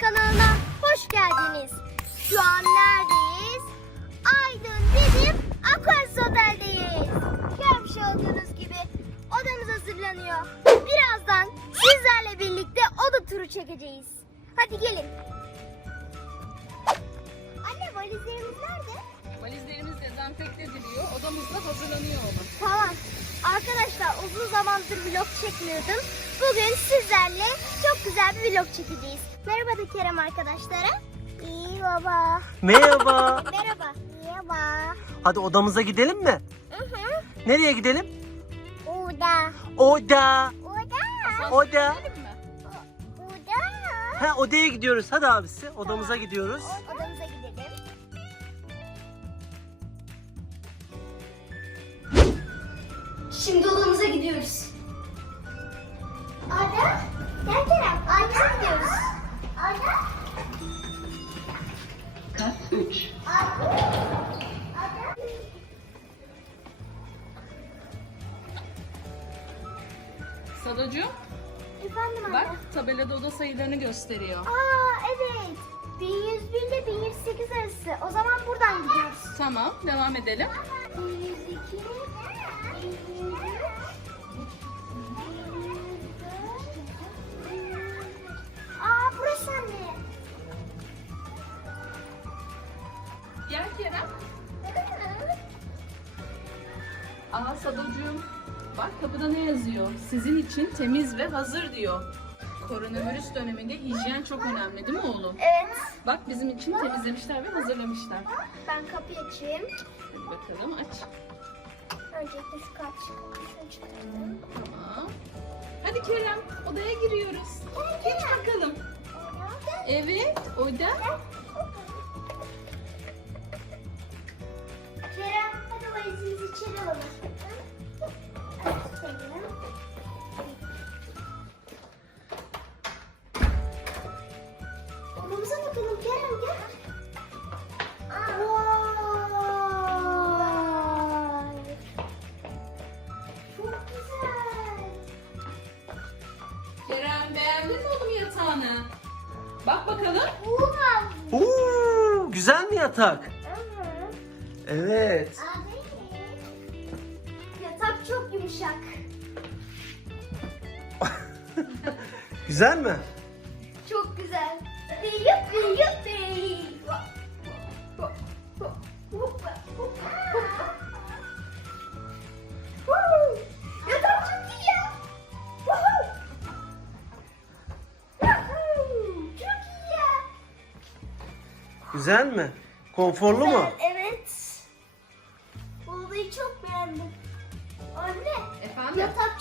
Kanalına hoş geldiniz. Şu an neredeyiz? Zamandır vlog çekmiyordum. Bugün sizlerle çok güzel bir vlog çekeceğiz. Merhaba da Kerem arkadaşlara. İyi baba. Merhaba. Merhaba. Merhaba. Hadi odamıza gidelim mi? Hı hı. Nereye gidelim? Oda. Oda. Gidelim mi? Uda. Ha odaya gidiyoruz. Hadi abisi. Odamıza gidiyoruz. Odamıza gidelim. Şimdi odamıza gidiyoruz. Kat 3. Ada. Ada. Sadocuğum Efendim anne. bak tabelada oda sayılarını gösteriyor. Aa evet. 1101 ile 1108 arası. O zaman buradan gidiyoruz. Tamam devam edelim. 1102, 1103, Aa Sadocuğum bak kapıda ne yazıyor? Sizin için temiz ve hazır diyor. Koronavirüs döneminde hijyen çok önemli değil mi oğlum? Evet. Bak bizim için temizlemişler ve hazırlamışlar. Ben kapıyı açayım. Hadi bakalım aç. Öncelikle şu şunu çıkartalım. Tamam. Hadi Kerem odaya giriyoruz. Geç bakalım. Evet oda. Valizimizi içeri alalım. Odamıza bakalım Kerem gel. Vay. Çok güzel. Kerem beğendin mi oğlum yatağını? Bak bakalım. Wow. Oo, güzel mi yatak? Evet. Yumuşak. Güzel mi? Çok güzel. İyi ya. Güzel mi? Konforlu mu?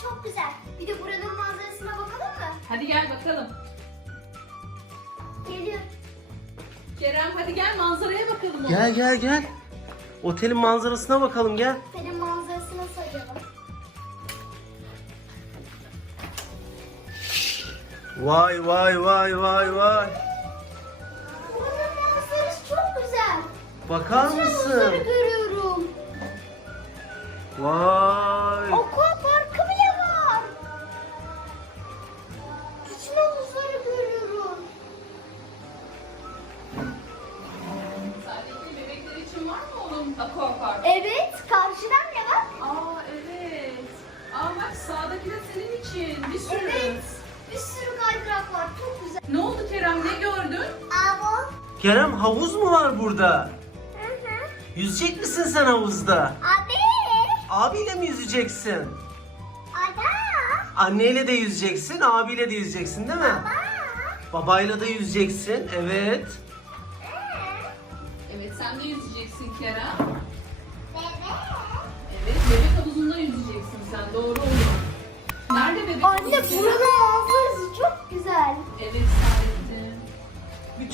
Çok güzel. Bir de buranın manzarasına bakalım mı? Hadi gel bakalım. Geliyor. Kerem hadi gel manzaraya bakalım. Gel gel gel. Otelin manzarasına bakalım gel. Senin manzarası nasıl acaba? Vay vay vay vay vay. Buranın manzarası çok güzel. Bakar Bütün mısın? görüyorum. Vay. Kerem havuz mu var burada? Hı hı. Yüzecek misin sen havuzda? Abi. Abiyle mi yüzeceksin? Ada. Anneyle de yüzeceksin, abiyle de yüzeceksin değil mi? Aa. Babayla da yüzeceksin, evet. Evet sen de yüzeceksin Kerem. Bebe. Evet bebek havuzunda yüzeceksin sen doğru oğlum. Nerede bebek Anne havuzu buranın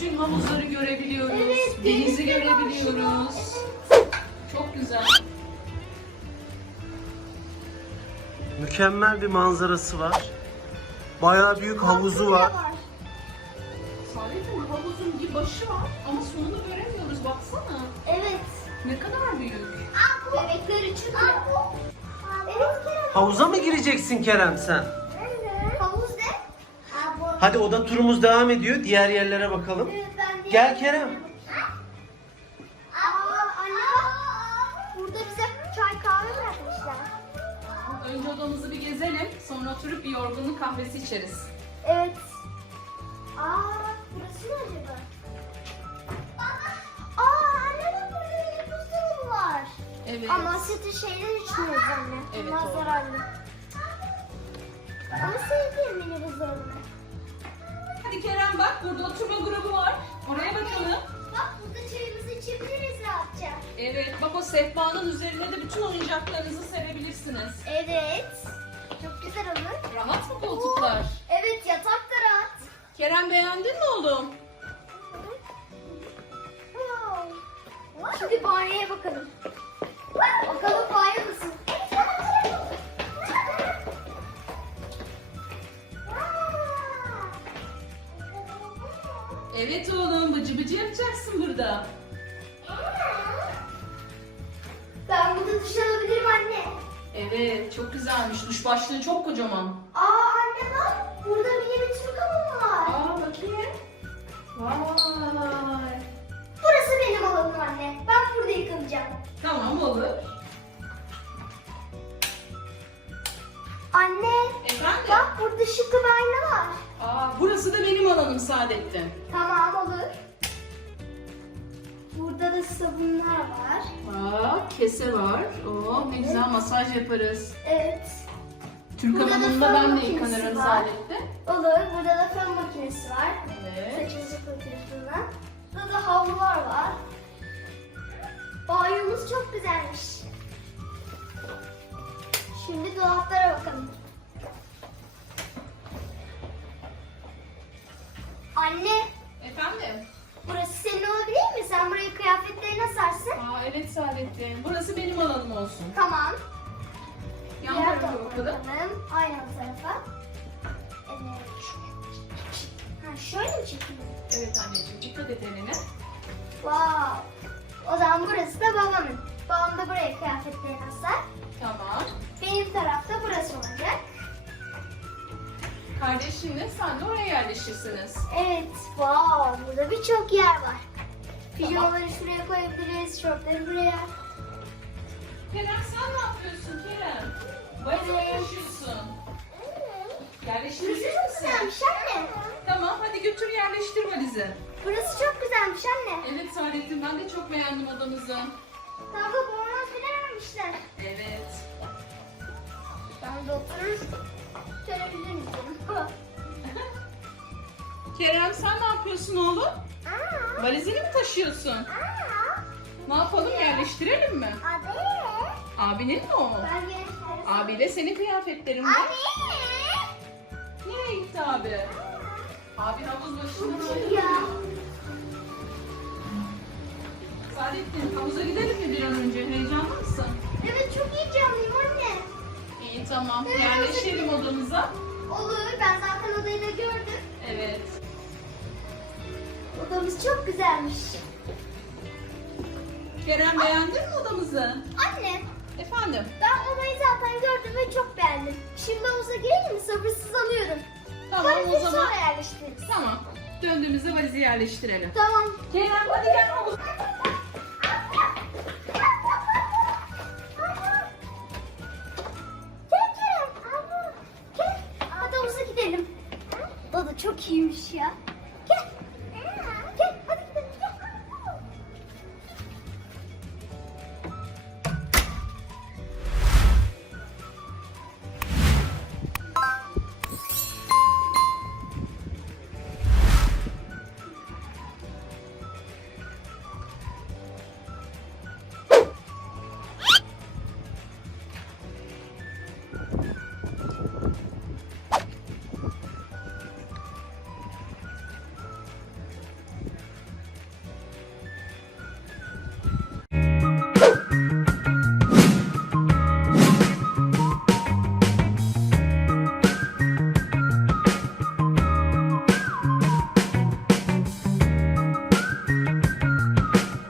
Bütün havuzları görebiliyoruz. Evet, denizi görebiliyoruz. karşı. Çok güzel. Mükemmel bir manzarası var. Bayağı büyük havuzu var. Saadettin havuzun bir başı var ama sonunu göremiyoruz baksana. Evet. Ne kadar büyük. Bebekler için. Evet Kerem. Havuza mı gireceksin Kerem sen? Hadi oda turumuz devam ediyor. Diğer yerlere bakalım. Evet, Gel Kerem. Aa anne bak. Burada bize çay kahve bırakmışlar. Önce odamızı bir gezelim. Sonra oturup bir yorgunluk kahvesi içeriz. Evet. Aa burası ne acaba? Aa anne bak burada minik buzdolabı var. Evet. Ama sütü şeyler içmiyoruz anne. Evet, Bunlar doğru. zararlı. Ama sevdiğim mini buzdolabı. Hadi Kerem bak burada oturma grubu var. Oraya bakalım. Bak burada çayımızı içebiliriz rahatça. Evet bak o sehpanın üzerine de bütün oyuncaklarınızı serebilirsiniz. Evet. Çok güzel olur. Rahat mı koltuklar? Evet yatak da rahat. Kerem beğendin mi oğlum? Şimdi banyoya. Bakalım Evet oğlum bıcı bıcı yapacaksın burada. Ben burada duş alabilirim anne. Evet çok güzelmiş. Duş başlığı çok kocaman. Aa anne bak. Burada bir Türk hamamı var. Aa bakayım. Vay. Burası benim alanım anne. Ben burada yıkanacağım. Tamam olur. Anne Efendim? bak burada şıklı bir ayna var. Aa, burası da benim alanım Saadettin. Tamam olur. Burada da sabunlar var. Aa, kese var. Oo, ne güzel masaj yaparız. Evet. Türk Burada da hamamında fön ben de makinesi yıkanırım var. Saadettin. Olur. Burada da fön makinesi var. Evet. Saçımızı kurutıyoruz bundan. Burada da havlular var. Banyomuz çok güzelmiş. Şimdi dolaplara bakalım. Anne, Efendim? burası senin olabilir mi? Sen buraya kıyafetlerini asarsın. Aa, evet Saadettin. Burası benim alanım olsun. Tamam. Yan Diğer tarafa tarafa bakalım. Aynı tarafa. Evet. Ha, şöyle mi çekeyim? Evet anneciğim dikkat et eline. Wow. O zaman burası da babamın. Babam da buraya kıyafetlerini asar. Tamam. Benim tarafta burası olacak. Kardeşinle sen de oraya yerleşirsiniz. Evet. Wow. Burada birçok yer var. Pijamaları şuraya koyabiliriz. Şortları buraya. Kerem sen ne yapıyorsun Kerem? Mi Evet. taşıyorsun? Burası Yerleştirecek çok misin? güzelmiş anne. Tamam hadi götür yerleştir valizi. Burası çok güzelmiş anne. Evet Saadettin ben de çok beğendim odamızı. Kanka bornoz bile vermişler. Evet. Ben de oturur. Televizyon izlerim. Kerem sen ne yapıyorsun oğlum? Aa. Valizini mi taşıyorsun? Aa. Ne yapalım yerleştirelim mi? Abi. Abinin mi o? Abiyle senin kıyafetlerin var. Abi. Nereye gitti abi? Abi havuz başında. Ya. Saadettin havuza gidelim mi bir an önce? Heyecanlı mısın? Evet çok heyecanlıyım anne. İyi tamam. Yerleşelim odamıza. Olur ben zaten odayı da gördüm. Evet. Odamız çok güzelmiş. Kerem beğendin mi odamızı? Anne. Efendim? Ben odayı zaten gördüm ve çok beğendim. Şimdi havuza girelim mi? Sabırsızlanıyorum. Tamam Valizi o zaman. sonra yerleştiririz. Tamam. Döndüğümüzde valizi yerleştirelim. Tamam. Kerem hadi gel havuz. Gel Kerem. Hadi havuza gidelim. Dada çok iyiymiş ya.